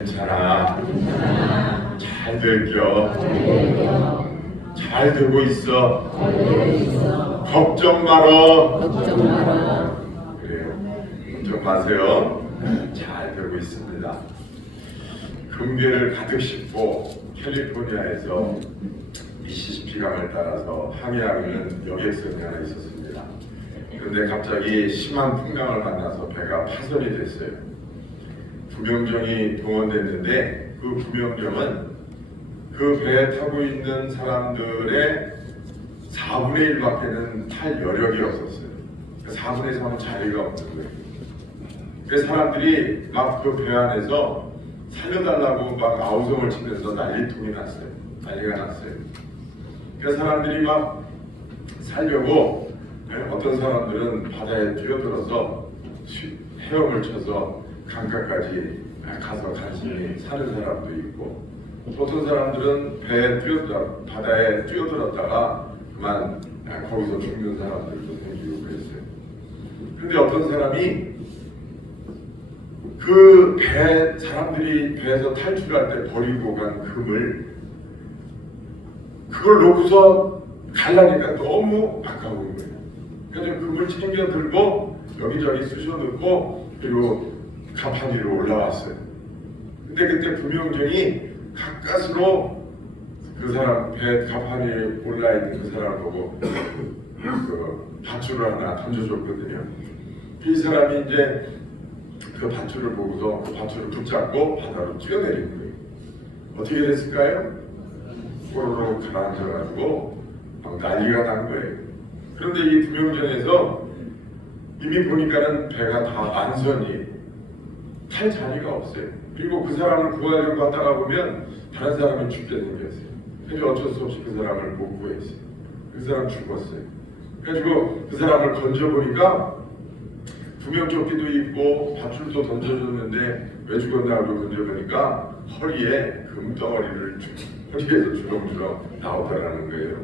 괜찮아. 잘 될겨. 잘 되고 있어. 걱정 말어. 그래요. 걱정 마세요. 잘 되고 있습니다. 금괴를 가득 싣고 캘리포니아에서 미시시피 강을 따라서 항해하고 있는 여객선이 하나 있었습니다. 그런데 갑자기 심한 풍랑을 만나서 배가 파손이 됐어요. 구명정이 동원됐는데 그 구명정은 그 배에 타고 있는 사람들의 4분의 1밖에는 탈 여력이 없었어요. 4분의 3은 자리가 없는 거예요. 그래서 사람들이 막 그 배 안에서 살려달라고 막 아우성을 치면서 난리통이 났어요. 난리가 났어요. 그래서 사람들이 막 살려고 어떤 사람들은 바다에 뛰어들어서 헤엄을 쳐서 강가까지 가서 간신히 사는 사람도 있고, 어떤 사람들은 바다에 뛰어들었다가 그만 거기서 죽는 사람들도 생기고 그랬어요. 그런데 어떤 사람이 그 사람들이 배에서 탈출할 때 버리고 간 금을 그걸 놓고서 가려니까 너무 아까운 거예요. 그래서 금을 챙겨 들고 여기저기 쑤셔 넣고 그리고 가판 위로 올라왔어요. 근데 그때 구명정이 가까스로 그 사람 배 가판 위에 올라있는 그 사람 보고 그 밧줄을 하나 던져줬거든요. 이 사람이 이제 그 밧줄을 보고서 그 밧줄을 붙잡고 바다로 뛰어내린 거예요. 어떻게 됐을까요? 꼬로로 가라앉아가지고 막 난리가 난 거예요. 그런데 이 구명정에서 이미 보니까는 배가 다 완전히 탈 자리가 없어요. 그리고 그 사람을 구하려고 하다가 보면 다른 사람이 죽게 생겼어요. 그래서 어쩔 수 없이 그 사람을 못 구했어요. 그 사람 죽었어요. 그래가지고 그 사람을 건져보니까 구명조끼도 입고 밧줄도 던져줬는데 왜 죽었나 하고 건져보니까 허리에 금덩어리를 허리에서 주렁주렁 나오더라는 거예요.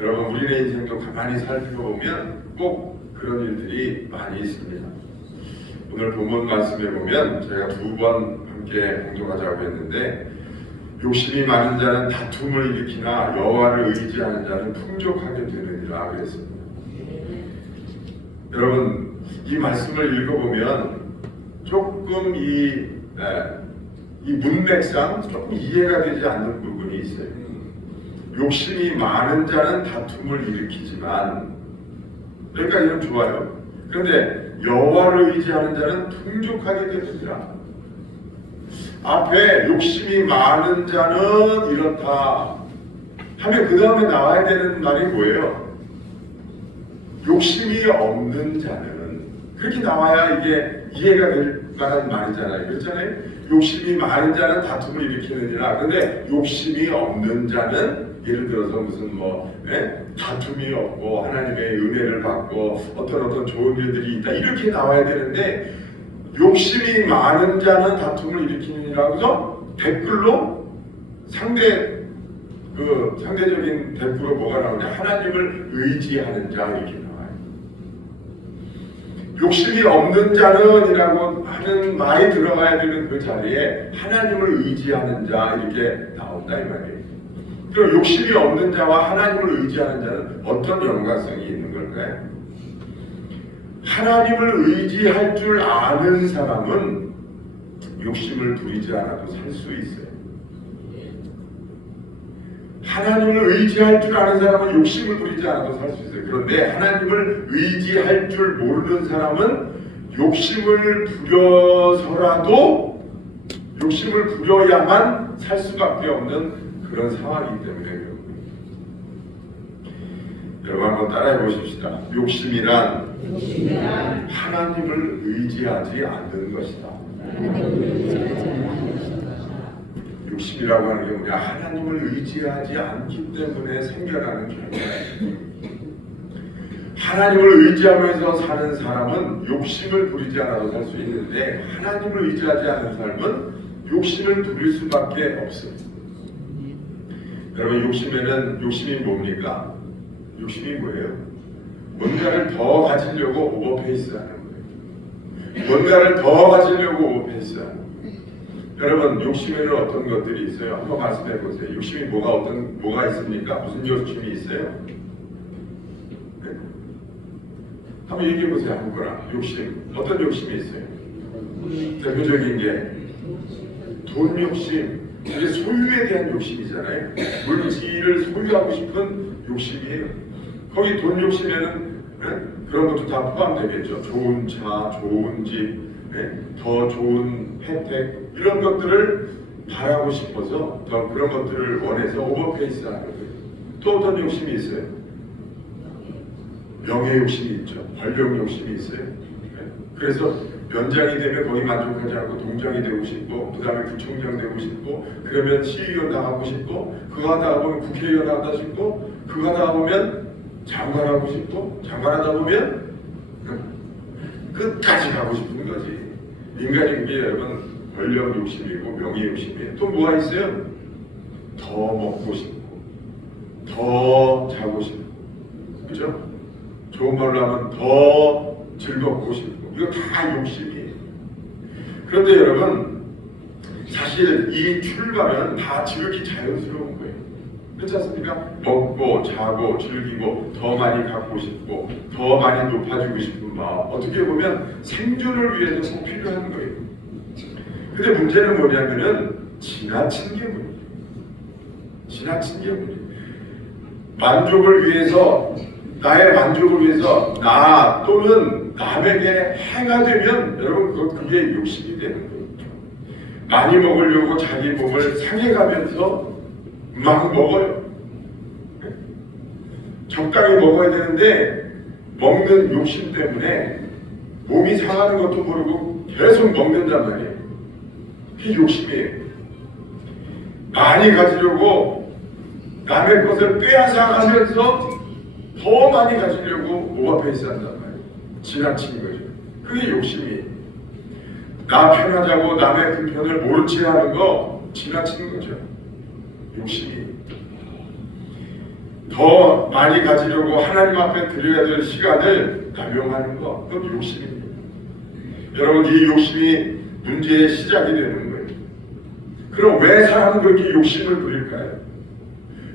여러분, 우리의 인생도 가만히 살펴보면 꼭 그런 일들이 많이 있습니다. 오늘 본문 말씀에 보면 제가 2번 함께 공동하자고 했는데, 욕심이 많은 자는 다툼을 일으키나 여호와를 의지하는 자는 풍족하게 되느니라 그랬습니다. 여러분, 이 말씀을 읽어보면 조금 이 문맥상 조금 이해가 되지 않는 부분이 있어요. 욕심이 많은 자는 다툼을 일으키지만, 여기까지는 좋아요. 그런데 여호와를 의지하는 자는 풍족하게 되느니라. 앞에 욕심이 많은 자는 이렇다 하면 그 다음에 나와야 되는 말이 뭐예요? 욕심이 없는 자는, 그렇게 나와야 이게 이해가 될 만한 말이잖아요. 그렇잖아요? 욕심이 많은 자는 다툼을 일으키느니라. 근데 욕심이 없는 자는, 예를 들어서 무슨 다툼이 없고 하나님의 은혜를 받고 어떤 좋은 일들이 있다, 이렇게 나와야 되는데, 욕심이 많은 자는 다툼을 일으키느니라고서 댓글로 상대적인 댓글로 뭐가 나오냐? 하나님을 의지하는 자, 이렇게 나와요. 욕심이 없는 자는이라고 하는 말이 들어가야 되는 그 자리에 하나님을 의지하는 자, 이렇게 나온다 이 말이에요. 그럼 욕심이 없는 자와 하나님을 의지하는 자는 어떤 연관성이 있는 걸까요? 하나님을 의지할 줄 아는 사람은 욕심을 부리지 않아도 살 수 있어요. 하나님을 의지할 줄 아는 사람은 욕심을 부리지 않아도 살 수 있어요. 그런데 하나님을 의지할 줄 모르는 사람은 욕심을 부려서라도, 욕심을 부려야만 살 수밖에 없는 그런 상황이기 때문에 그런 거예요. 여러분, 한번 따라해 보십시다. 욕심이란 하나님을 의지하지 않는 것이다. 욕심이라고 하는 게 뭐냐? 하나님을 의지하지 않기 때문에 생겨나는 결과예요. 하나님을 의지하면서 사는 사람은 욕심을 부리지 않아도 살 수 있는데, 하나님을 의지하지 않는 삶은 욕심을 부릴 수밖에 없어요. 여러분, 욕심이 뭡니까? 욕심이 뭐예요? 뭔가를 더 가지려고 오버페이스 하는 거예요. 뭔가를 더 가지려고 오버페이스 하는 거예요. 여러분, 욕심에는 어떤 것들이 있어요? 한번 말씀해 보세요. 욕심이 뭐가 있습니까? 무슨 욕심이 있어요? 네? 한번 얘기해 보세요. 아무거나. 욕심. 어떤 욕심이 있어요? 대표적인 게 돈 욕심. 이게 소유에 대한 욕심이잖아요. 물질을 소유하고 싶은 욕심이에요. 거기 돈 욕심에는 그런 것도 다 포함되겠죠. 좋은 차, 좋은 집, 더 좋은 혜택 이런 것들을 바라고 싶어서 더 그런 것들을 원해서 오버페이스 하거든요. 또 어떤 욕심이 있어요? 명예 욕심이 있죠. 권력 욕심이 있어요. 그래서 면장이 되면 거기 만족하지 않고 동장이 되고 싶고, 그 다음에 구청장 되고 싶고, 그러면 시의원 나가고 싶고, 그거 하다 보면 국회의원 하다 싶고, 그거 하다 보면 장관 하고 싶고, 장관 하다 보면 끝까지 가고 싶은 거지. 인간이 그게 여러분 권력 욕심이고 명예 욕심이에요. 또 뭐가 있어요? 더 먹고 싶고, 더 자고 싶고, 그죠? 좋은 말로 하면 더 즐겁고 싶고, 이거 다 욕심이에요. 그런데 여러분, 사실 이 출발은 다 지극히 자연스러운 거예요. 그렇지 않습니까? 먹고 자고 즐기고 더 많이 갖고 싶고 더 많이 높아지고 싶은 마음, 어떻게 보면 생존을 위해서 꼭 필요한 거예요. 근데 문제는 뭐냐면은 지나친 게 문제예요. 지나친 게 문제예요. 만족을 위해서, 나의 만족을 위해서 나 또는 남에게 해가 되면 여러분 그게 욕심이 되는 거예요. 많이 먹으려고 자기 몸을 상해가면서 막 먹어요. 적당히 먹어야 되는데 먹는 욕심 때문에 몸이 상하는 것도 모르고 계속 먹는단 말이에요. 그게 욕심이에요. 많이 가지려고 남의 것을 빼앗아가면서 더 많이 가지려고 오버페이스 한단 말이에요. 지나친 거죠. 그게 욕심이에요. 나 편하자고 남의 불편을 모른 채 하는 거 지나친 거죠. 욕심이. 더 많이 가지려고 하나님 앞에 드려야 될 시간을 남용하는 거, 그건 욕심입니다. 여러분, 이 욕심이 문제의 시작이 되는 거예요. 그럼 왜 사람은 그렇게 욕심을 부릴까요?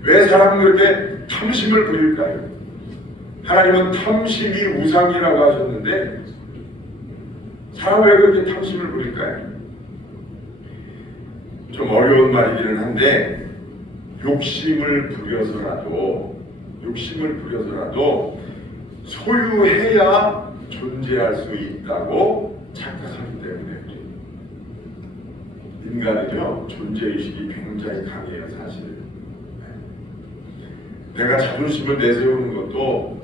왜 사람은 그렇게 탐심을 부릴까요? 하나님은 탐심이 우상이라고 하셨는데 사람 왜 그렇게 탐심을 부릴까요? 좀 어려운 말이기는 한데 욕심을 부려서라도 소유해야 존재할 수 있다고 착각하기 때문에 인간은요 존재의식이 굉장히 강해요. 사실 내가 자존심을 내세우는 것도,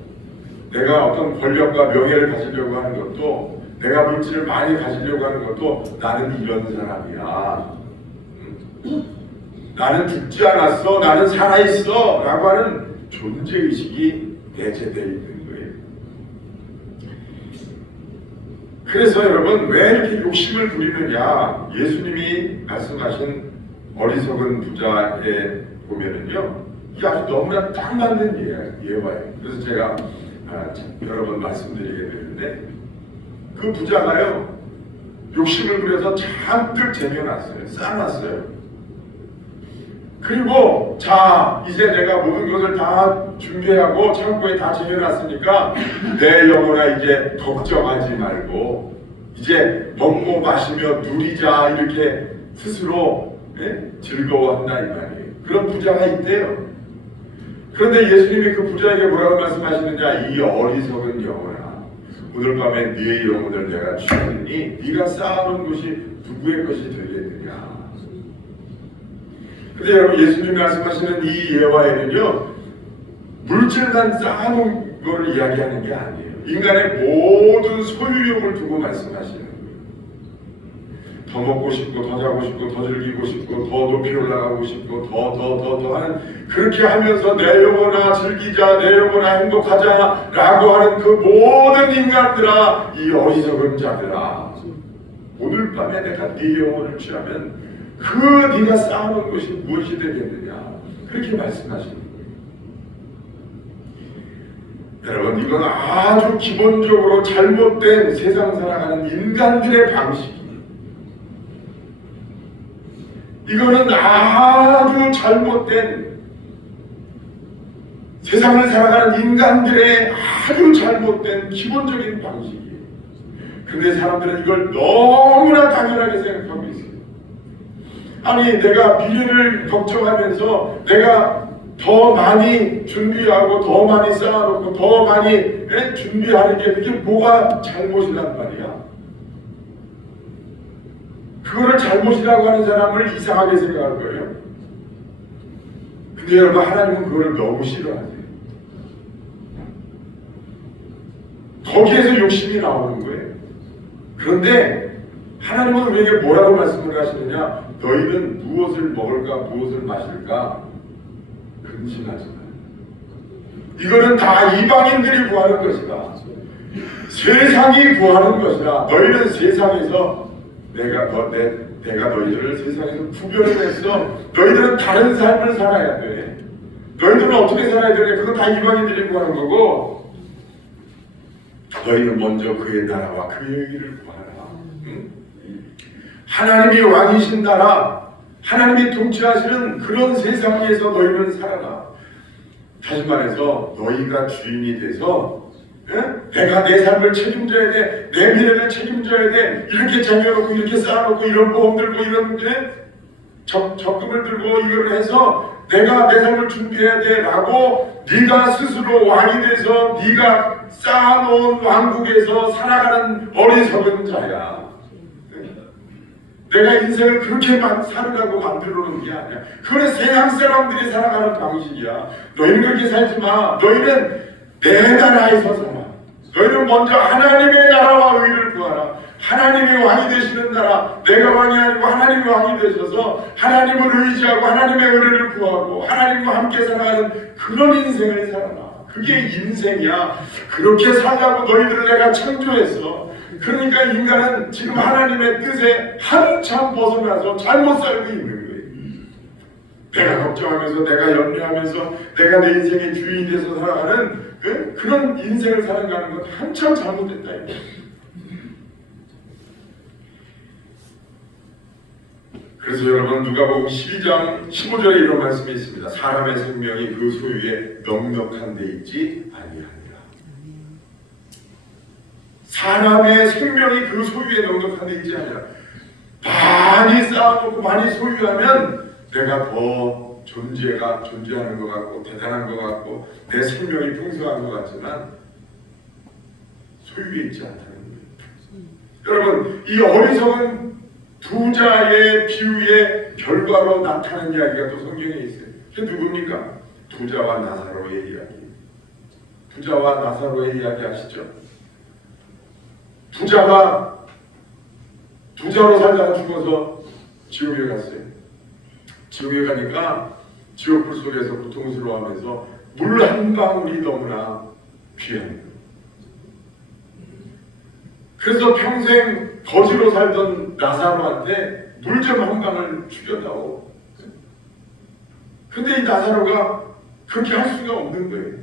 내가 어떤 권력과 명예를 가지려고 하는 것도, 내가 물질을 많이 가지려고 하는 것도 나는 이런 사람이야, 나는 죽지 않았어, 나는 살아있어 라고 하는 존재의식이 내재되어 있는 거예요. 그래서 여러분, 왜 이렇게 욕심을 부리느냐, 예수님이 말씀하신 어리석은 부자에 보면은요 이게 아주 너무나 딱 맞는 예화예요. 그래서 제가 여러 번 말씀드리게 되는데, 그 부자가요 욕심을 부려서 잔뜩 쟁여놨어요. 쌓아놨어요. 그리고 자, 이제 내가 모든 것을 다 준비하고 창고에 다 쟁여놨으니까 내 영혼아 이제 걱정하지 말고 이제 먹고 마시며 누리자, 이렇게 스스로 즐거워한다 이 말이에요. 그런 부자가 있대요. 그런데 예수님이 그 부자에게 뭐라고 말씀하시느냐, 이 어리석은 영혼아, 오늘 밤에 네 영혼을 내가 주었으니 네가 쌓아놓은 것이 누구의 것이 되겠느냐. 근데 여러분, 예수님이 말씀하시는 이 예화에는요 물질만 쌓아놓은 걸 이야기하는 게 아니에요. 인간의 모든 소유욕을 두고 말씀하시는 거예요. 더 먹고 싶고, 더 자고 싶고, 더 즐기고 싶고, 더 높이 올라가고 싶고, 더 하는, 그렇게 하면서 내 영혼아 즐기자, 내 영혼아 행복하자 라고 하는 그 모든 인간들아, 이 어리석은 자들아, 오늘 밤에 내가 네 영혼을 취하면 그 네가 쌓아놓은 것이 무엇이 되겠느냐, 그렇게 말씀하시는 거예요. 여러분, 이건 아주 기본적으로 잘못된 세상 살아가는 인간들의 방식이에요. 이거는 아주 잘못된, 세상을 살아가는 인간들의 아주 잘못된 기본적인 방식이에요. 근데 사람들은 이걸 너무나 당연하게 생각하고 있어요. 아니, 내가 미래를 걱정하면서 내가 더 많이 준비하고 더 많이 쌓아놓고 더 많이 준비하는 게 그게 뭐가 잘못이란 말이야. 그거를 잘못이라고 하는 사람을 이상하게 생각할 거예요. 근데 여러분, 하나님은 그거를 너무 싫어하세요. 거기에서 욕심이 나오는 거예요. 그런데 하나님은 우리에게 뭐라고 말씀을 하시느냐? 너희는 무엇을 먹을까 무엇을 마실까 근심하지 마. 이거는 다 이방인들이 구하는 것이다. 세상이 구하는 것이다. 너희는 세상에서 내가 너희들을 세상에서 구별해서 너희들은 다른 삶을 살아야 돼. 너희들은 어떻게 살아야 되냐? 그건 다 이방인들이 구하는 거고, 너희는 먼저 그의 나라와 그의 의를 구하라. 응? 하나님이 왕이신 나라, 하나님이 통치하시는 그런 세상에서 너희는 살아라. 다시 말해서 너희가 주인이 돼서 내가 내 삶을 책임져야 돼, 내 미래를 책임져야 돼, 이렇게 쟁여놓고 이렇게 쌓아놓고 이런 보험 들고 이런 적금을 들고 이걸 해서 내가 내 삶을 준비해야 돼 라고 네가 스스로 왕이 돼서 네가 쌓아놓은 왕국에서 살아가는 어리석은 자야. 내가 인생을 그렇게 살으라고 만들어 놓은 게 아니야. 그건 세상 사람들이 살아가는 방식이야. 너희는 그렇게 살지 마. 너희는 내 나라에서 살아. 너희는 먼저 하나님의 나라와 의를 구하라. 하나님이 왕이 되시는 나라, 내가 왕이 아니고 하나님이 왕이 되셔서 하나님을 의지하고 하나님의 은혜를 구하고 하나님과 함께 살아가는 그런 인생을 살아라. 그게 인생이야. 그렇게 살라고 너희들을 내가 창조했어. 그러니까 인간은 지금 하나님의 뜻에 한참 벗어나서 잘못 살고 있는 거예요. 내가 걱정하면서 내가 염려하면서 내가 내 인생의 주인이 돼서 살아가는 그런 인생을 살아가는 건 한참 잘못됐다 이거예요. 그래서 여러분, 누가복음 12장 15절에 이런 말씀이 있습니다. 사람의 생명이 그 소유에 넉넉한 데 있지 아니하니라. 사람의 생명이 그 소유에 넉넉한 데 있지 아니하니라. 많이 쌓아놓고 많이 소유하면 내가 더 존재하는 것 같고 대단한 것 같고 내 생명이 풍성한 것 같지만 소유에 있지 않다는 거예요. 여러분, 이 어리석은 부자의 비유의 결과로 나타나는 이야기가 또 성경에 있어요. 그게 누굽니까? 부자와 나사로의 이야기. 부자와 나사로의 이야기 아시죠? 부자로 살다가 죽어서 지옥에 갔어요. 지옥에 가니까 지옥불 속에서 고통스러워하면서 물 한 방울이 너무나 귀한 거예요. 그래서 평생 거지로 살던 나사로한테 물 좀 한 방울 주려다오. 근데 이 나사로가 그렇게 할 수가 없는 거예요.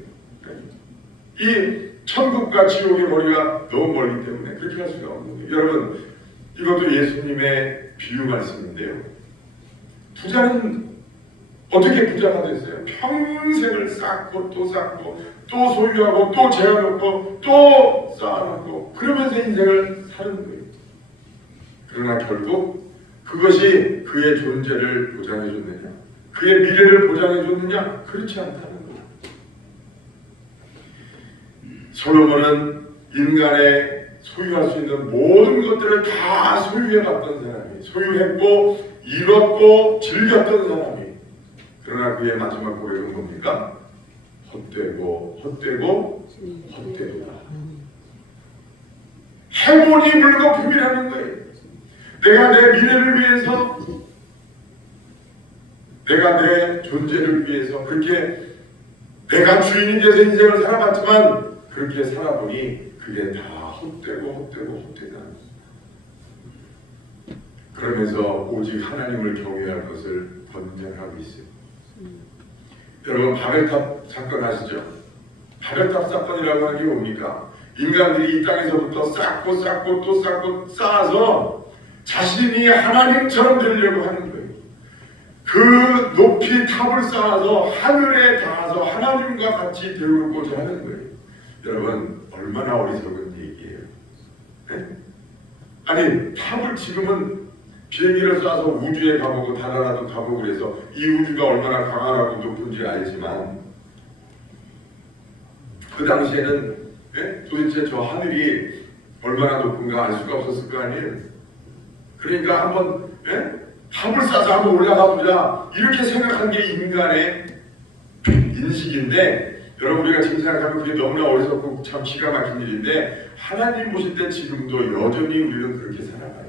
이 천국과 지옥의 거리가 너무 멀기 때문에 그렇게 할 수가 없는 거예요. 여러분, 이것도 예수님의 비유 말씀인데요. 부자는 어떻게 부자가 됐어요? 평생을 쌓고 또 소유하고 또 재워놓고 또 쌓아놓고 그러면서 인생을 사는 거예요. 그러나 결국 그것이 그의 존재를 보장해줬느냐, 그의 미래를 보장해줬느냐? 그렇지 않다는 거예요. 솔로몬은 인간의 소유할 수 있는 모든 것들을 다 소유해봤던 사람이, 소유했고 이뤘고 즐겼던 사람이, 그러나 그의 마지막 고백은 뭡니까? 헛되도다. 해보니 물거품이라는 거예요. 내가 내 미래를 위해서, 내가 내 존재를 위해서 그렇게 내가 주인이 돼서 인생을 살아봤지만 그렇게 살아보니 그게 다 헛되다. 그러면서 오직 하나님을 경외할 것을 권장하고 있어요. 여러분, 바벨탑 사건 아시죠? 바벨탑 사건이라고 하는 게 뭡니까? 인간들이 이 땅에서부터 쌓고 쌓아서 자신이 하나님처럼 되려고 하는 거예요. 그 높이 탑을 쌓아서 하늘에 닿아서 하나님과 같이 되고자 하는 거예요. 여러분 얼마나 어리석은 얘기예요. 네? 아니 탑을 지금은 비행기를 쏴서 우주에 가보고 달나라도 가보고 그래서 이 우주가 얼마나 강하고 높은지 알지만 그 당시에는 도대체 저 하늘이 얼마나 높은가 알 수가 없었을 거 아니에요. 그러니까 한번 탑을 쌓아서 한번 올라가 보자 이렇게 생각한 게 인간의 인식인데 여러분 우리가 지금 생각하면 그게 너무나 어리석고 참 기가 막힌 일인데 하나님 보실 때 지금도 여전히 우리는 그렇게 살아가요.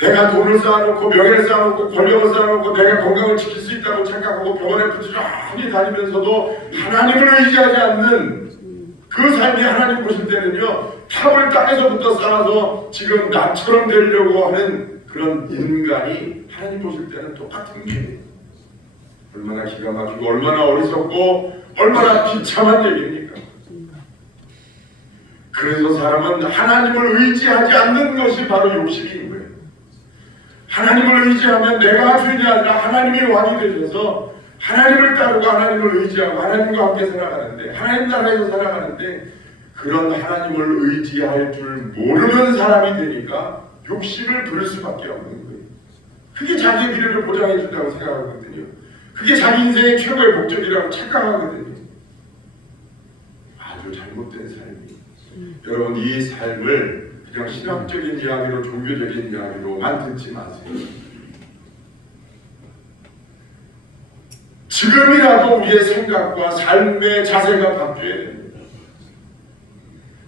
내가 돈을 쌓아놓고 명예를 쌓아놓고 권력을 쌓아놓고 내가 건강을 지킬 수 있다고 착각하고 병원에 부지런히 다니면서도 하나님을 의지하지 않는 그 삶이 하나님 보실 때는요 탑을 땅에서부터 쌓아서 지금 나처럼 되려고 하는 그런 인간이 하나님 보실 때는 똑같은 게 얼마나 기가 막히고 얼마나 어리석고 얼마나 비참한 얘기입니까? 그래서 사람은 하나님을 의지하지 않는 것이 바로 욕심인 거예요. 하나님을 의지하면 내가 주인이 아니라 하나님이 왕이 되셔서 하나님을 따르고 하나님을 의지하고 하나님과 함께 살아가는데 하나님 나라에서 살아가는데 그런 하나님을 의지할 줄 모르는 사람이 되니까 욕심을 부릴 수밖에 없는 거예요. 그게 자기의 미래를 보장해 준다고 생각하거든요. 그게 자기 인생의 최고의 목적이라고 착각하거든요. 아주 잘못된 삶이에요. 여러분 이 삶을 그냥 신학적인 이야기로 종교적인 이야기로만 듣지 마세요. 지금이라도 우리의 생각과 삶의 자세가 바뀌어야 됩니다.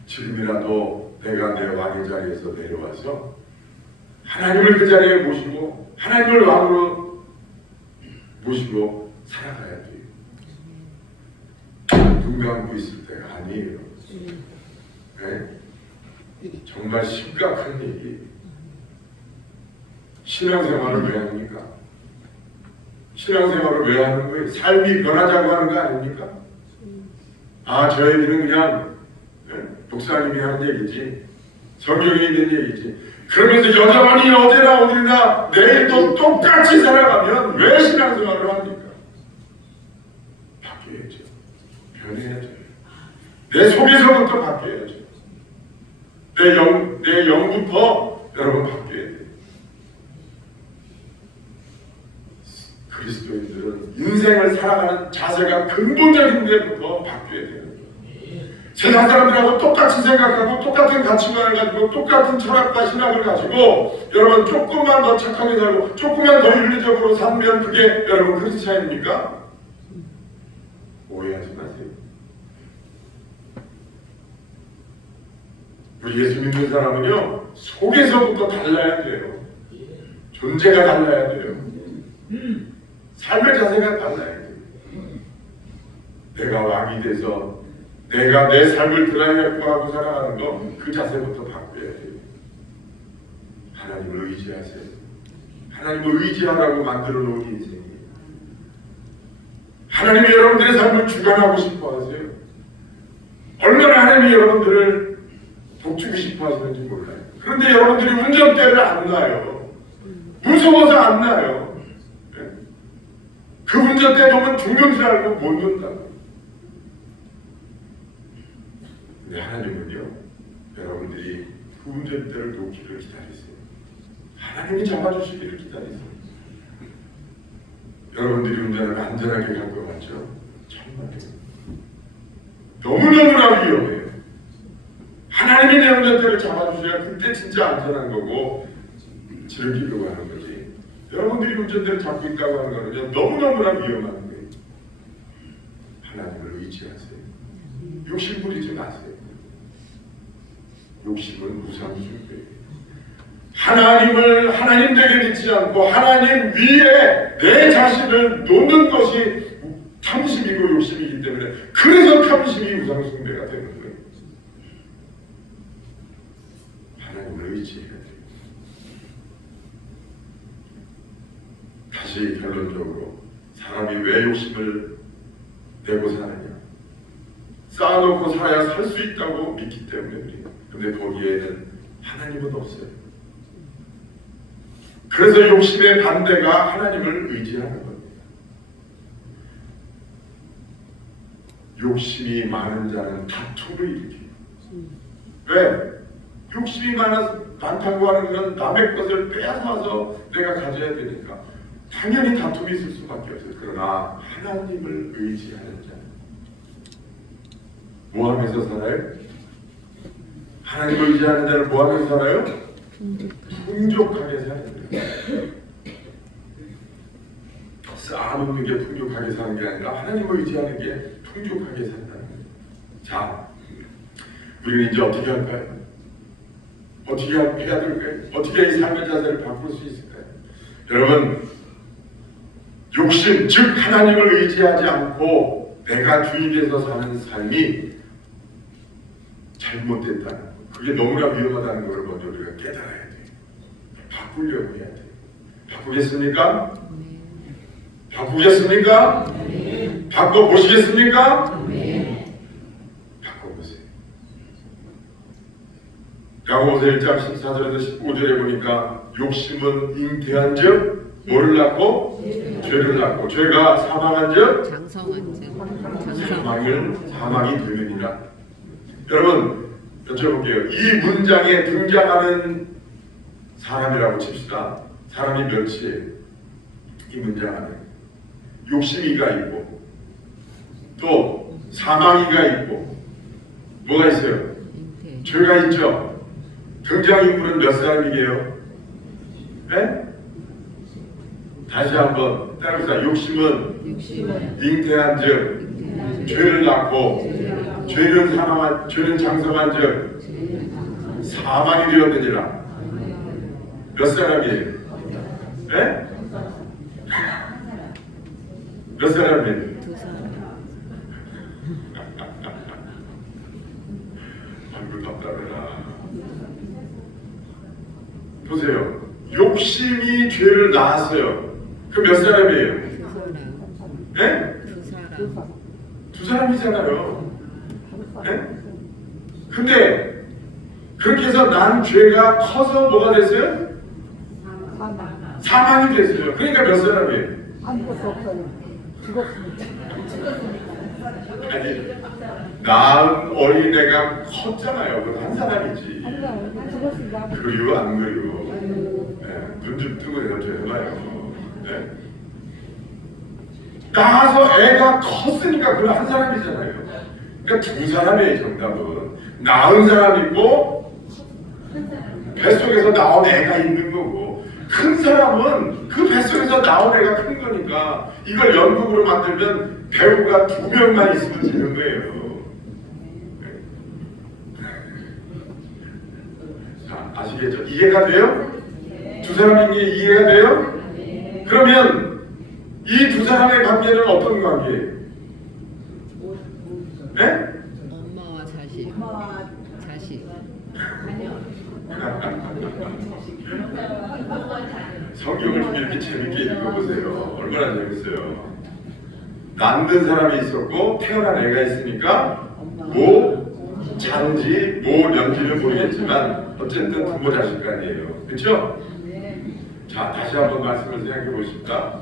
지금이라도 내가 내 왕의 자리에서 내려와서 하나님을 그 자리에 모시고 하나님을 왕으로 모시고 살아가야 돼요. 눈 감고 있을 때가 아니에요. 네? 정말 심각한 얘기. 신앙생활을 왜 합니까? 신앙생활을 왜 하는 거예요? 삶이 변하자고 하는 거 아닙니까? 아, 저 얘기는 그냥 목사님이 하는 얘기지, 성경에 있는 얘기지. 그러면서 여전히 어제나 오늘이나 내일도 똑같이 살아가면 왜 신앙생활을 합니까? 바뀌어야죠. 변해야죠. 내 속에서부터 바뀌어야죠. 내 영부터 여러분 바뀌어야 돼요. 그리스도인들은 인생을 살아가는 자세가 근본적인 데부터 바뀌어야 돼요. 세상 사람들하고 똑같이 생각하고 똑같은 가치관을 가지고 똑같은 철학과 신학을 가지고 여러분 조금만 더 착하게 살고 조금만 더 윤리적으로 살면 그게 여러분 크리스찬입니까? 오해하지 마세요. 우리 예수 믿는 사람은요 속에서부터 달라야 돼요. 존재가 달라야 돼요. 삶의 자세가 달라야 돼요. 내가 왕이 돼서 내가 내 삶을 드라이브하고 살아가는 거 그 자세부터 바꿔야 돼요. 하나님을 의지하세요. 하나님을 의지하라고 만들어 놓은 인생이에요. 하나님이 여러분들의 삶을 주관하고 싶어 하세요. 얼마나 하나님이 여러분들을 복주고 싶어 하시는지 몰라요. 그런데 여러분들이 운전대를 안 놔요. 무서워서 안 놔요. 그 운전대 보면 죽는 줄 알고 못 논다고. 근데 하나님은요, 여러분들이 그 운전대를 놓기를 기다리세요. 하나님이 잡아주시기를 기다리세요. 여러분들이 운전을 안전하게 갈 것 같죠? 정말요. 너무너무나 위험해요. 하나님이 내 운전대를 잡아주셔야 그때 진짜 안전한 거고 즐기려고 하는 거지. 여러분들이 운전대를 잡고 있다고 하는 거는요, 너무너무나 위험한 거예요. 하나님을 의지하세요. 욕심 부리지 마세요. 욕심은 우상숭배예요. 하나님을 하나님 되게 믿지 않고 하나님 위에 내 자신을 놓는 것이 탐심이고 욕심이기 때문에 그래서 탐심이 우상숭배가 되는 거예요. 하나님을 의지해야 돼요. 다시 결론적으로 사람이 왜 욕심을 내고 사느냐? 쌓아놓고 살아야 살 수 있다고 믿기 때문에 그래요. 근데 거기에는 하나님은 없어요. 그래서 욕심의 반대가 하나님을 의지하는 겁니다. 욕심이 많은 자는 다툼을 일으켜요. 왜? 욕심이 많다고 하는 것은 남의 것을 빼앗아서 내가 가져야 되니까 당연히 다툼이 있을 수밖에 없어요. 그러나 하나님을 의지하는 자는 뭐 하면서 살아요? 하나님을 의지하는 자는 뭐 하면서 살아요? 풍족하게 살아야 돼요. 쌓아놓는 게 풍족하게 사는 게 아니라 하나님을 의지하는 게 풍족하게 산다는 거예요. 자, 우리는 이제 어떻게 할까요? 어떻게 해야 될까요? 어떻게 이 삶의 자세를 바꿀 수 있을까요? 여러분, 욕심, 즉 하나님을 의지하지 않고 내가 주인 돼서 사는 삶이 잘못됐다는 거, 그게 너무나 위험하다는 걸 먼저 우리가 깨달아야 돼요. 바꾸려고 해야 돼요. 바꾸겠습니까? 바꾸겠습니까? 바꿔보시겠습니까? 바꿔보세요. 야고보서 1장 14절에서 15절에 보니까 욕심은 잉태한 즉 뭐를 낳고? 죄를 낳고 죄가 사망한 즉 사망이 되느니라. 여러분 여쭤볼게요. 이 문장에 등장하는 사람이라고 칩시다. 사람이 몇이에요? 이 문장 안에 욕심이가 있고 또 사망이가 있고 뭐가 있어요? 죄가 있죠. 등장인물은 몇 사람이게요? 네? 다시 한번 따라합시다. 욕심은 잉태한 즉 죄를 낳고 죄는 장성한 즉 사망이 되었느니라. 몇 사람이에요? 네? 몇 사람이에요? 아이고 답답해라. 보세요. 욕심이 죄를 낳았어요. 그 몇 사람이에요? 네? 두 사람이잖아요. 네? 근데 그렇게 해서 난 죄가 커서 뭐가 됐어요? 사망이 됐어요. 그러니까 몇 사람이에요? 아무것도 없어요. 죽었습니다. 아니, 낳은 어린애가 컸잖아요. 그건 한 사람이지. 죽었습니다. 그리고 안 그리고. 네, 눈 좀 뜨고 내가 좀 해봐요. 네? 낳아서 애가 컸으니까 그건 한 사람이잖아요. 그러니까 두 사람의 정답은 낳은 사람 있고 뱃속에서 나온 애가 있는 거고, 큰 사람은 그 뱃속에서 나온 애가 큰 거니까 이걸 연극으로 만들면 배우가 2명만 있으면 되는 거예요. 자, 아시겠죠? 이해가 돼요? 두 사람인 게 이해가 돼요? 그러면 이 두 사람의 관계는 어떤 관계예요? 네? 엄마와 자식. 성경을 좀 이렇게 재밌게 읽어보세요. 얼마나 재밌어요. 낳는 사람이 있었고 태어난 애가 있으니까 뭐 잔지 뭐 년지는 모르겠지만 어쨌든 부모 자식간이에요. 그렇죠? 자, 다시 한번 말씀을 생각해 보십시다.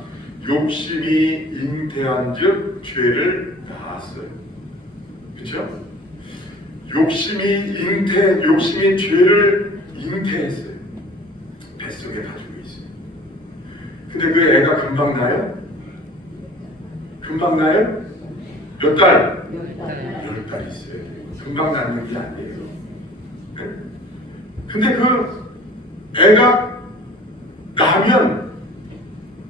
욕심이 잉태한 즉 죄를 낳았어요. 그렇죠? 욕심이 죄를 잉태했어요. 뱃속에 가지고 있어요. 근데 그 애가 금방 나요? 금방 나요? 몇 달? 10달 있어요. 금방 나는 게 아니에요. 네? 근데 그 애가 나면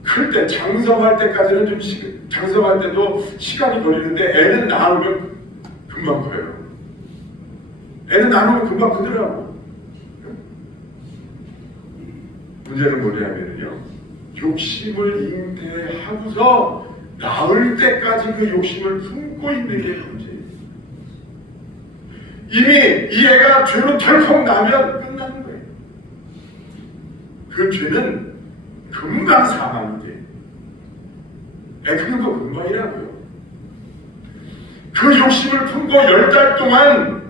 클 때, 장성할 때까지는 좀 장성할 때도 시간이 걸리는데 애는 낳으면 금방 커요. 애는 낳으면 금방 크더라고. 문제는 뭐냐면요, 욕심을 잉태하고서 낳을 때까지 그 욕심을 품고 있는 게 문제예요. 이미 이 애가 죄로 덜컥 나면 끝나는 거예요. 그 죄는 금방 사망이 돼. 애 크는 거 금방이라고요. 그 욕심을 품고 10달 동안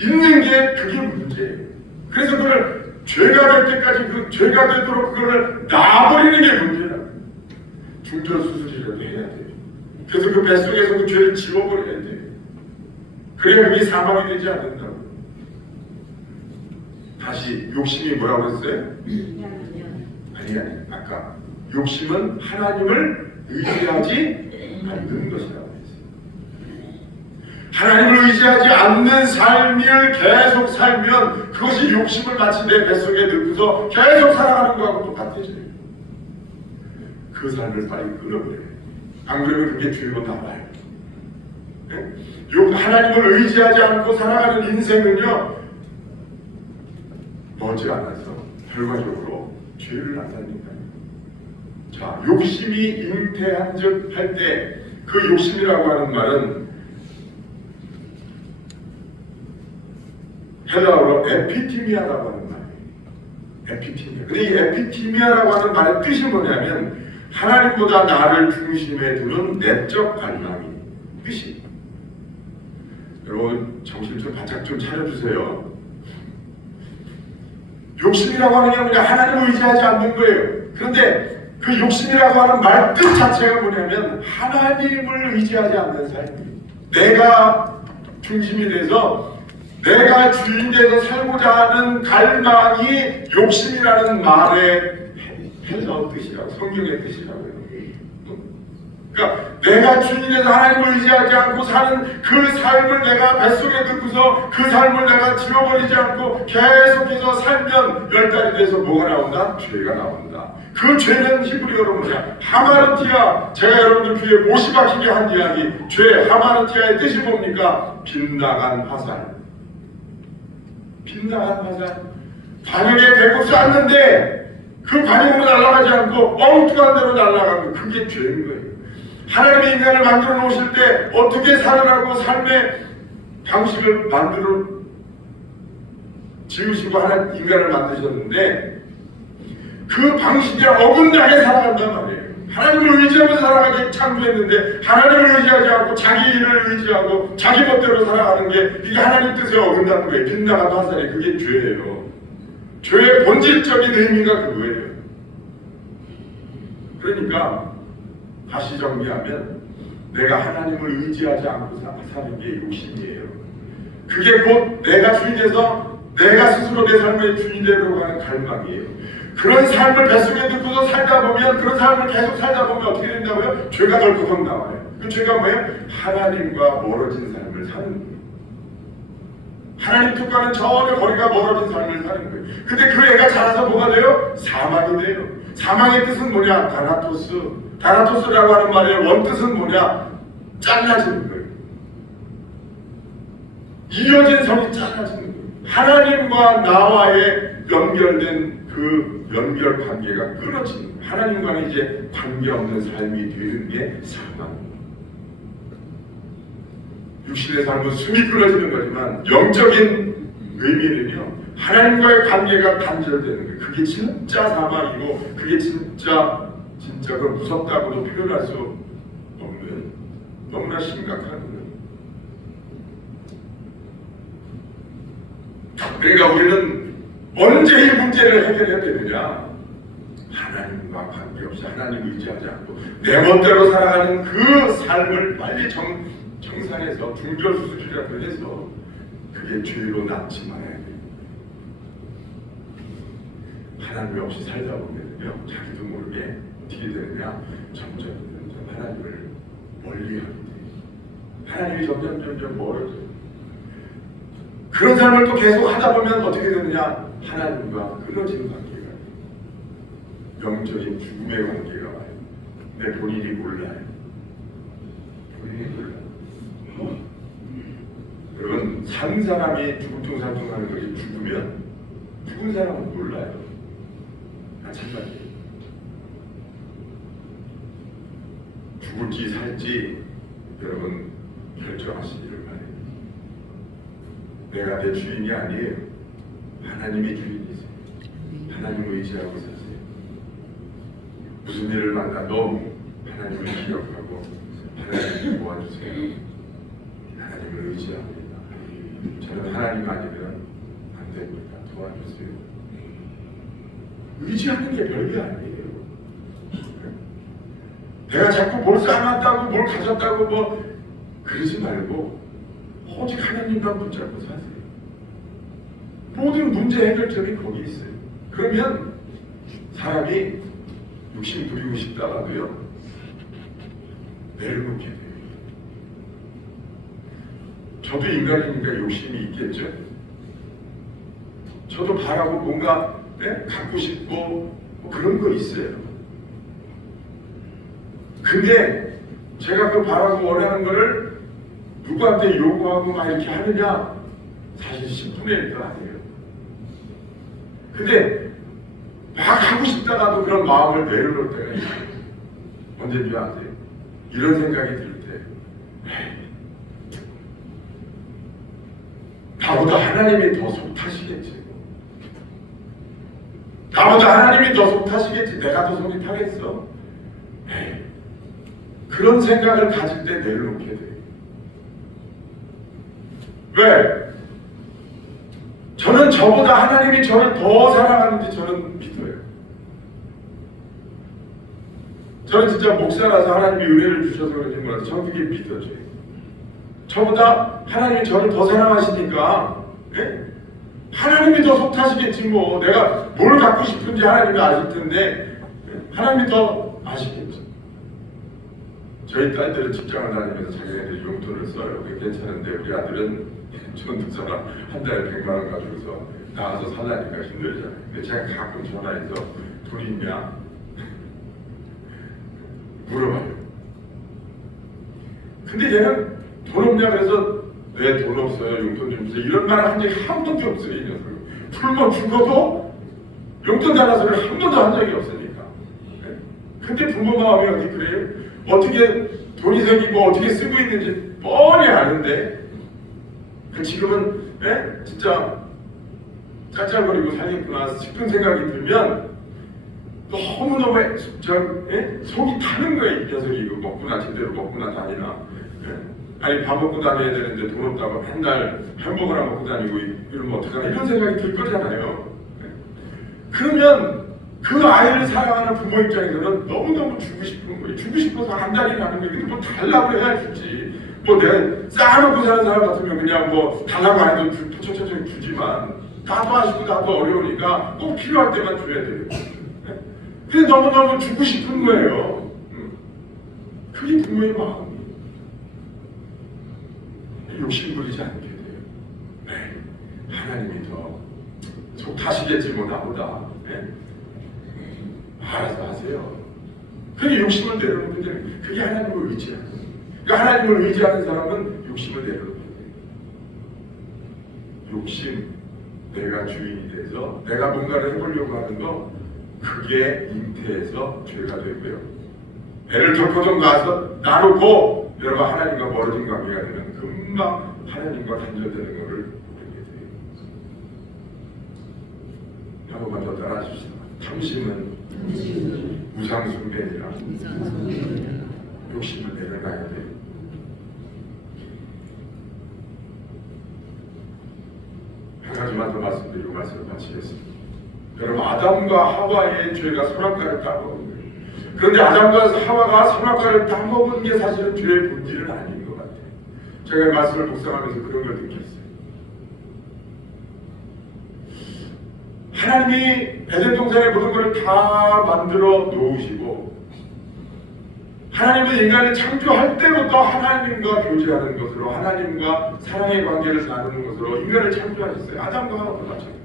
있는 게 그게 문제예요. 그래서 그걸 죄가 될 때까지 그 죄가 되도록 그거를 놔버리는 게 문제야. 중절 수술이라도 해야 돼. 그래서 그 뱃속에서 그 죄를 지워버려야 돼. 그래야 그게 사망이 되지 않는다고. 다시 욕심이 뭐라고 했어요? 아니 아까 욕심은 하나님을 의지하지 않는 것이라고 했어요. 하나님을 의지하지 않는 삶을 계속 살면 그것이 욕심을 마치 내 뱃속에 넣고서 계속 살아가는 거하고 똑같아져요. 그 삶을 빨리 끊어버려요. 안 그러면 그게 죄로 나와요. 하나님을 의지하지 않고 살아가는 인생은요, 머지않아서 결과적으로 죄를 나타내니까요. 자, 욕심이 잉태한 적 할 때 그 욕심이라고 하는 말은 헬라어로 에피티미아라고 하는 말이에요. 에피티미아. 근데 이 에피티미아라고 하는 말의 뜻이 뭐냐면 하나님보다 나를 중심에 두는 내적 갈망이 뜻이. 여러분 정신 좀 바짝 좀 차려주세요. 욕심이라고 하는 게 우리가 하나님을 의지하지 않는 거예요. 그런데 그 욕심이라고 하는 말 뜻 자체가 뭐냐면 하나님을 의지하지 않는 삶이에요. 내가 중심이 돼서 내가 주인 돼서 살고자 하는 갈망이 욕심이라는 말의 헬라어 뜻이라고, 성경의 뜻이라고요. 그러니까 내가 주인에서 하나님을 의지하지 않고 사는 그 삶을 내가 뱃속에 넣고서 그 삶을 내가 지워버리지 않고 계속해서 살면 10달이 돼서 뭐가 나온다? 죄가 나온다. 그 죄는 히브리어로 뭐냐? 하마르티아. 제가 여러분들 귀에 못이 박히게 한 이야기. 죄 하마르티아의 뜻이 뭡니까? 빗나간 화살. 빗나간 화살. 관역에 대고 쐈는데 그 관역으로 날아가지 않고 엉뚱한 데로 날아가면 그게 죄인 거예요. 하나님이 인간을 만들어 놓으실 때 어떻게 살아가고 삶의 방식을 만들어 지으시고 인간을 만드셨는데 그 방식에 어긋나게 살아간단 말이에요. 하나님을 의지하면서 살아가게 창조했는데 하나님을 의지하지 않고 자기 일을 의지하고 자기 멋대로 살아가는 게 이게 하나님 뜻에 어긋나는 거예요. 빗나간 화살이 그게 죄예요. 죄의 본질적인 의미가 그거예요. 그러니까 다시 정리하면 내가 하나님을 의지하지 않고 사는 게 욕심이에요. 그게 곧 내가 주인에서 내가 스스로 내 삶의 주인이 되려고 하는 갈망이에요. 그런 삶을 뱃속에 넣고서 살다 보면 그런 삶을 계속 살다 보면 어떻게 된다고요? 죄가 덜컥 나와요. 그 죄가 뭐예요? 하나님과 멀어진 삶을 사는 거예요. 하나님 뜻과는 전혀 거리가 멀어진 삶을 사는 거예요. 근데 그 애가 자라서 뭐가 돼요? 사망이 돼요. 사망의 뜻은 뭐냐? 다나토스. 다나토스라고 하는 말의 원뜻은 뭐냐? 잘라지는 거예요. 이어진 성이 잘라지는 거예요. 하나님과 나와의 연결된 그 연결 관계가 끊어지는 거예요. 하나님과는 이제 관계없는 삶이 되는 게 사망입니다. 육신의 삶은 숨이 끊어지는 거지만 영적인 의미는요, 하나님과의 관계가 단절되는 거예요. 그게 진짜 사망이고 그게 진짜 그 무섭다고도 표현할 수 없는 너무나 심각한 거예요. 그러니까 우리는 언제 이 문제를 해결해야 되느냐? 하나님과 관계없이 하나님을 의지하지 않고 내 멋대로 살아가는 그 삶을 빨리 정산해서 중절수술이라고 해서 그게 죄로 낳지 말아야 돼요. 하나님 없이 살다 보면요, 자기도 모르게 어떻게 되느냐? 점점 하나님을 멀리하게 돼요. 하나님이 점점 멀어져요. 그런 삶을 또 계속 하다 보면 어떻게 되느냐? 하나님과 끊어지는 관계가 돼요. 영적인 죽음의 관계가 와요. 내 본인이 몰라요. 본인이 몰라요. 여러분, 산 사람이 죽음통살통하는 것이 죽으면 죽은 사람은 몰라요. 마찬가지예요. 죽을지 살지 여러분 결정하시기를 바랍니다. 내가 내 주인이 아니에요. 하나님이 주인이세요. 하나님을 의지하고 사세요. 무슨 일을 만나도 하나님을 기억하고 하나님을 도와주세요. 하나님을 의지합니다. 저는 하나님 아니면 안 됩니다. 도와주세요. 의지하는 게 별게 아니에요. 내가 자꾸 뭘 쌓았다고 뭘 가졌다고 뭐 그러지 말고 오직 하나님만 붙잡고 사세요. 모든 문제 해결점이 거기 있어요. 그러면 사람이 욕심 부리고 싶다가도요 내려놓게 돼요. 저도 인간이니까 욕심이 있겠죠. 저도 바라고 뭔가 갖고 싶고 뭐 그런 거 있어요. 근데 제가 그 바라고 원하는 거를 누구한테 요구하고 막 이렇게 하느냐? 사실 10분의 1도 아니에요. 근데 막 하고 싶다가도 그런 마음을 내려놓을 때가 있어요. 언제인지 아세요? 이런 생각이 들 때 나보다 하나님이 더 속타시겠지. 나보다 하나님이 더 속타시겠지. 내가 더 속이 타겠어. 그런 생각을 가질 때 내려놓게 돼요. 왜? 저는 저보다 하나님이 저를 더 사랑하는지 저는 믿어요. 저는 진짜 목사라서 하나님이 은혜를 주셔서 그런지 몰라도 저는 그게 믿어져요. 저보다 하나님이 저를 더 사랑하시니까 하나님이 더 속타시겠지 뭐. 내가 뭘 갖고 싶은지 하나님이 아실 텐데 하나님이 더 아시겠지. 저희 딸들은 직장을 다니면서 자기네들이 용돈을 써요. 그게 괜찮은데 우리 아들은 전도사랑 한 달에 100만 원 가지고서 나가서 살라니까 힘들잖아요. 근데 제가 가끔 전화해서 돈 있냐? 물어봐요. 근데 걔는 돈 없냐 그래서 왜 돈 없어요? 용돈 좀 주세요. 이런 말을 한 적이 한 번도 없어요. 이 녀석은. 굶어 죽어도 용돈 달라는 소리를 한 번도 한 적이 없으니까. 근데 부모 마음이 어디 그래요? 어떻게 돈이 생기고 어떻게 쓰고 있는지 뻔히 아는데 지금은 진짜 짤짤거리고 살겠구나 싶은 생각이 들면 너무너무 속이 타는 거예요. 이 녀석이 이거 먹구나 제대로 먹구나 다니나. 아니 밥 먹고 다녀야 되는데 돈 없다고 맨날 햄버거나 먹고 다니고 이러면 어떡하나 이런 생각이 들 거잖아요. 그러면 그 아이를 사랑하는 부모 입장에서는 너무너무 주고 싶은 거예요. 주고 싶어서 한 달이라는 게 뭐 달라고 해야 주지. 뭐 내가 쌓아놓고 사는 사람 같으면 그냥 뭐 달라고 안 해도 천천히 주지만 나도 아시고 나도 어려우니까 꼭 필요할 때만 줘야 돼요. 근데 너무너무 주고 싶은 거예요. 그게 부모의 마음이에요. 욕심 부리지 않게 돼요. 하나님이 더 속타시겠지 뭐 나보다. 알아서 하세요. 그게 욕심을 내려놓게 되는 그게 하나님을 의지하는 거예요. 그러니까 하나님을 의지하는 사람은 욕심을 내려놓게 돼요. 욕심, 내가 주인이 돼서 내가 뭔가를 해보려고 하는 거 그게 잉태해서 죄가 되고요. 배를 덮고 좀 가서 놔놓고 여러분 하나님과 멀어진 관계가 되면 금방 하나님과 단절되는 것을 보게 돼요. 한 번만 더 따라하십시다. 탐심은 우상숭배니라. 욕심을 내려놔야 돼요. 한 가지만 더 말씀드리고 말씀을 마치겠습니다. 여러분 아담과 하와의 죄가 선악과를 따먹은 거예요. 그런데 아담과 하와가 선악과를 따먹은 게 사실은 죄의 본질은 아닌 것 같아요. 제가 말씀을 묵상하면서 그런 걸 느꼈어요. 하나님이 에덴 동산의 모든 것을 다 만들어 놓으시고 하나님은 인간을 창조할 때부터 하나님과 교제하는 것으로 하나님과 사랑의 관계를 나누는 것으로 인간을 창조하셨어요. 아담과 하와도 마찬가지죠.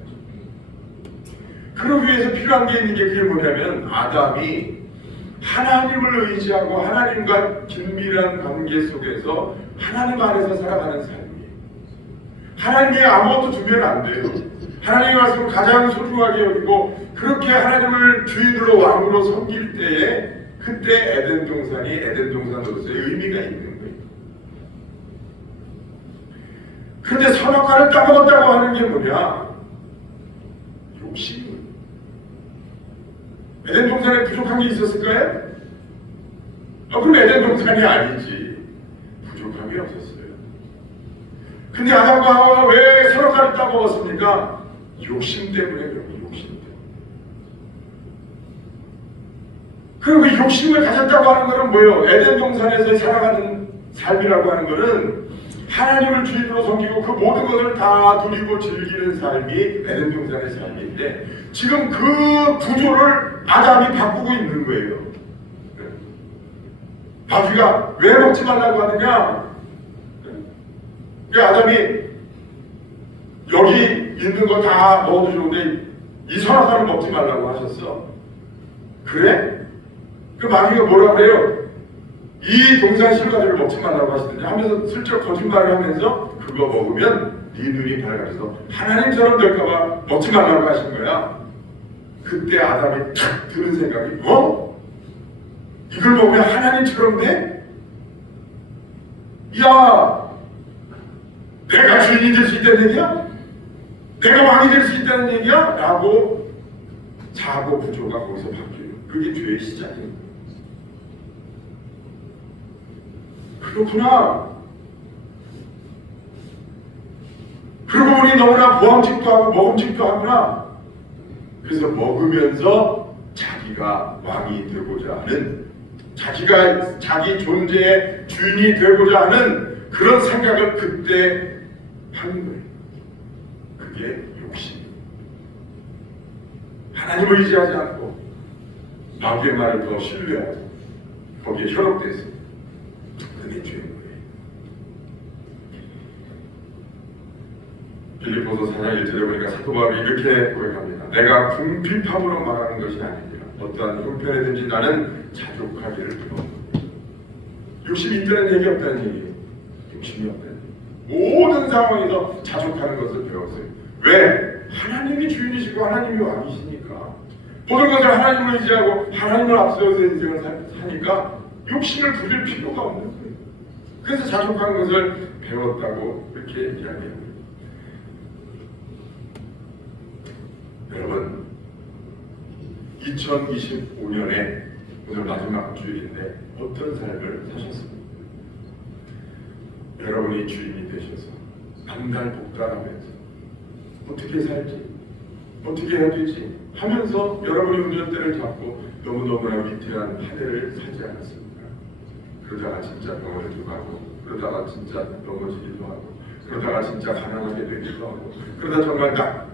그러기 위해서 필요한 게 있는 게 그게 뭐냐면 아담이 하나님을 의지하고 하나님과 긴밀한 관계 속에서 하나님 안에서 살아가는 삶이에요. 하나님이 아무것도 주면 안 돼요. 하나님의 말씀을 가장 소중하게 여기고 그렇게 하나님을 주인으로 왕으로 섬길 때에 그때 에덴 동산이 에덴 동산으로서의 의미가 있는 거예요. 그런데 선악과를 따먹었다고 하는 게 뭐냐? 욕심이에요. 에덴 동산에 부족한 게 있었을까요? 그럼 에덴 동산이 아니지. 부족함이 없었어요. 근데 아담과 하와가 왜 선악과를 따먹었습니까? 욕심 때문에 그런 거예요. 욕심 때문에. 그리고 욕심을 가졌다고 하는 것은 뭐예요? 에덴 동산에서 살아가는 삶이라고 하는 것은 하나님을 주인으로 섬기고 그 모든 것을 다 누리고 즐기는 삶이 에덴 동산의 삶인데 지금 그 구조를 아담이 바꾸고 있는 거예요. 마귀가 왜 먹지 말라고 하느냐? 그 아담이 여기 있는 거 다 먹어도 좋은데 이 선악과를 먹지 말라고 하셨어. 그래? 그 마귀가 뭐라고 그래요? 이 동산 실과들을 먹지 말라고 하시더니 하면서 슬쩍 거짓말을 하면서 그거 먹으면 네 눈이 밝아져서 하나님처럼 될까봐 먹지 말라고 하신 거야. 그때 아담이 탁 드는 생각이 이걸 먹으면 하나님처럼 돼? 야, 내가 주인이 될 수 있다는 얘기야? 내가 왕이 될 수 있다는 얘기야? 라고 사고 구조가 거기서 바뀌어요. 그게 죄의 시작이에요. 그렇구나. 그러고 보니 너무나 보암직도 하고 먹음직도 하구나. 그래서 먹으면서 자기가 왕이 되고자 하는, 자기가 자기 존재의 주인이 되고자 하는 그런 생각을 그때 하는 거예요. 그게 욕심. 하나님을 의지하지 않고 마귀의 말을 더 신뢰하고 거기에 현혹돼서 그게 죄인 거예요. 빌립보서 4장 1절에 보니까 사도 바울이 이렇게 고백합니다. 내가 궁핍함으로 말하는 것이 아니니라. 어떠한 형편에든지 나는 자족하기를 배웠노라. 욕심이 있다는 얘기 없다는 얘기예요. 욕심이 없다는 얘기. 모든 상황에서 자족하는 것을 배웠어요. 왜? 하나님이 주인이시고 하나님이 왕이시니까. 모든 것을 하나님을 의지하고 하나님을 앞세워서 인생을 사니까 욕심을 부릴 필요가 없는 거예요. 그래서 자족하는 것을 배웠다고 이렇게 이야기합니다. 여러분, 2025년에 오늘 마지막 주일인데 어떤 삶을 사셨습니까? 여러분이 주인이 되셔서 안달복달하면서 어떻게 살지, 어떻게 해야 되지 하면서 여러분이 운전대를 잡고 너무너무나 위태한 한 해를 살지 않았습니까? 그러다가 진짜 병원에도 가고, 그러다가 진짜 넘어지기도 하고, 그러다가 진짜 가난하게 되기도 하고, 그러다 정말 딱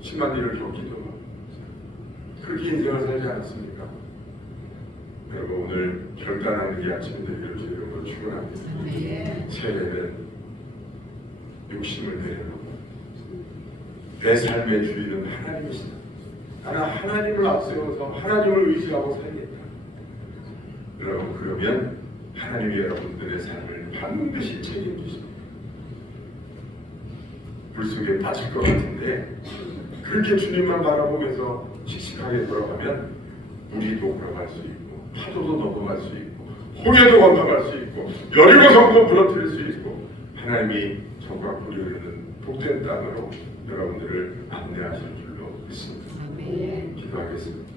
심한 일을 겪기도 하고, 그렇게 인생을 살지 않았습니까? 여러분, 오늘 결단하는 이 아침이 되기를 주의 이름으로 축원합니다. 새해에는 욕심을 내려놓고 내 삶의 주인은 하나님이시다. 나는 하나님을 앞세워서 하나님을 의지하고 살겠다. 여러분, 그러면 하나님이 여러분들의 삶을 반드시 책임지십니다. 물속에 빠질 것 같은데 그렇게 주님만 바라보면서 씩씩하게 돌아가면 물이도 걸어갈 수 있고 파도도 넘어갈 수 있고 홍해도 건너갈 수 있고 여리고성도 무너뜨릴 수 있고 하나님이 정과 꿀이 흐르는 복된 땅으로 여러분들을 안내하실 줄로 믿습니다. 기도하겠습니다.